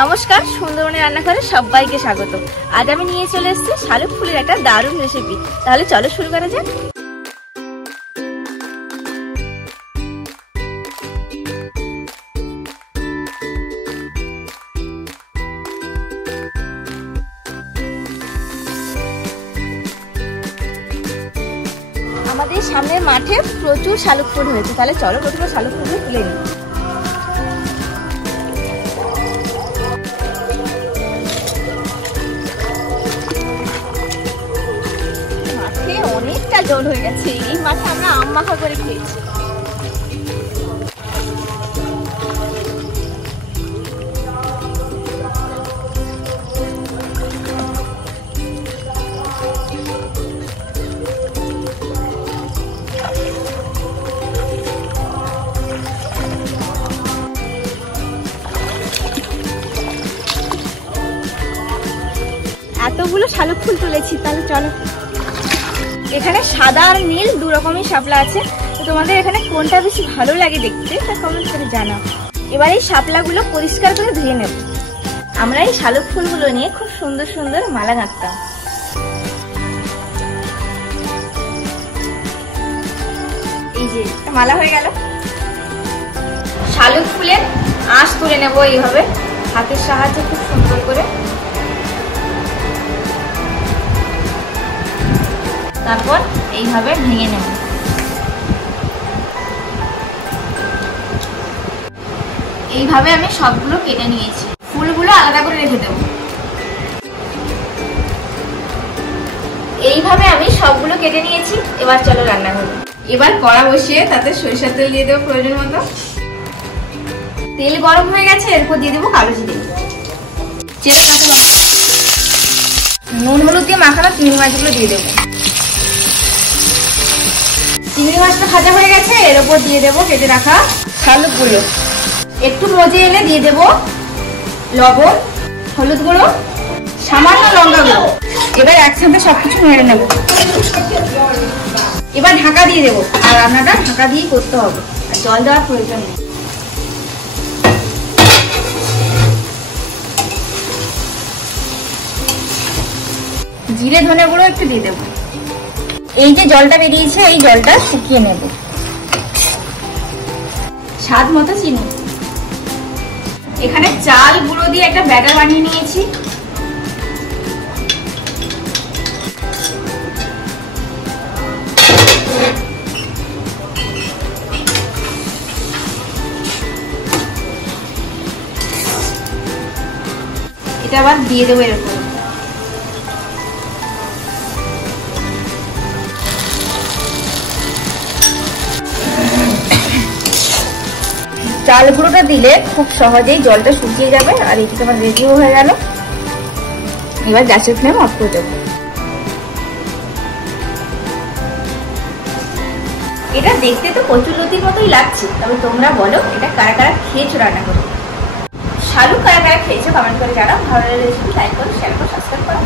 নমস্কার, সুন্দরবনের রান্নাঘরে সবাইকে স্বাগত। আজ আমি নিয়ে চলে এসেছি শালুক ফুলের একটা দারুণ রেসিপি। তাহলে চলো শুরু করা যাক। আমাদের সামনের মাঠে প্রচুর শালুক ফুল হয়েছে, তাহলে চলো প্রথমে শালুক ফুলগুলো তুলে নিই। মাঠে অনেকটা জল হয়ে গেছে, এই মাঠে আমরা আম মাখা করে খেয়েছি। এতগুলো শালুক ফুল তুলেছি, তাহলে চলো। এখানে সাদা আর নীল দু রকমের শাপলা আছে, তো তোমাদের এখানে কোনটা বেশি ভালো লাগে দেখতে তা কমেন্ট করে জানাও। এবার এই শাপলাগুলো পরিষ্কার করে ধুয়ে নেব। আমরা এই শালুক ফুলগুলো নিয়ে খুব সুন্দর সুন্দর মালা গাঁথতাম। এই যে মালা হয়ে গেল। শালুক ফুলের আঁশ তুলে নেব এইভাবে হাতের সাহায্যে খুব সুন্দর করে। তারপর এইভাবে ভেঙে নেব। এইভাবে আমি সবগুলো কেটে নিয়েছি। ফুলগুলো আলাদা করে রেখে দেব। এইভাবে আমি সবগুলো কেটে নিয়েছি। এবার চলো রান্না করব। এবার কড়া বসিয়ে তাতে সরিষার তেল দিয়ে দেবো প্রয়োজন মতো। তেল গরম হয়ে গেছে, এরপর দিয়ে দেবো কালো জিরে, চেরা কাঁচা লঙ্কা, নুন হলুদ দিয়ে মাখানো চিংড়ি মাছগুলো দিয়ে দেবো। চিংড়ি মাছটা ভাজা হয়ে গেছে, এর উপর দিয়ে দেবো কেটে রাখা শালুকগুলো। একটু মজে এলে দিয়ে দেবো লবণ, হলুদ গুঁড়ো, সামান্য লঙ্কা গুঁড়ো। এবার একসাথে সবকিছু নেড়ে নেব। এবার ঢাকা দিয়ে দেবো, আর রান্নাটা ঢাকা দিয়েই করতে হবে, আর জল দেওয়ার প্রয়োজন নেই। জিরে ধনে গুঁড়ো একটু দিয়ে দেবো। এই যে জলটা বেরিয়েছে, এই জলটা শুকিয়ে নেব। স্বাদ মতো চিনি। এখানে চাল গুঁড়ো দিয়ে একটা ব্যাটার বানিয়ে নিয়েছি। এটা আবার দিয়ে দেবো এরকম। চাল গুঁড়োটা দিলে খুব সহজেই জলটা শুকিয়ে যাবে, আর এটা আমার রেডিও হয়ে গেল। এবার গ্যাসের ফ্লেম অফ করে দেবো। এটা দেখতে তো কচুলতির মতোই লাগছে, তবে তোমরা বলো এটা কারা কারা খেয়েছো রান্না করে। শালুক কারা কারা খেয়েছো কমেন্ট করে জানাও। ভালো লাগলে রেসিপি লাইক করো, শেয়ার করো, সাবস্ক্রাইব করো।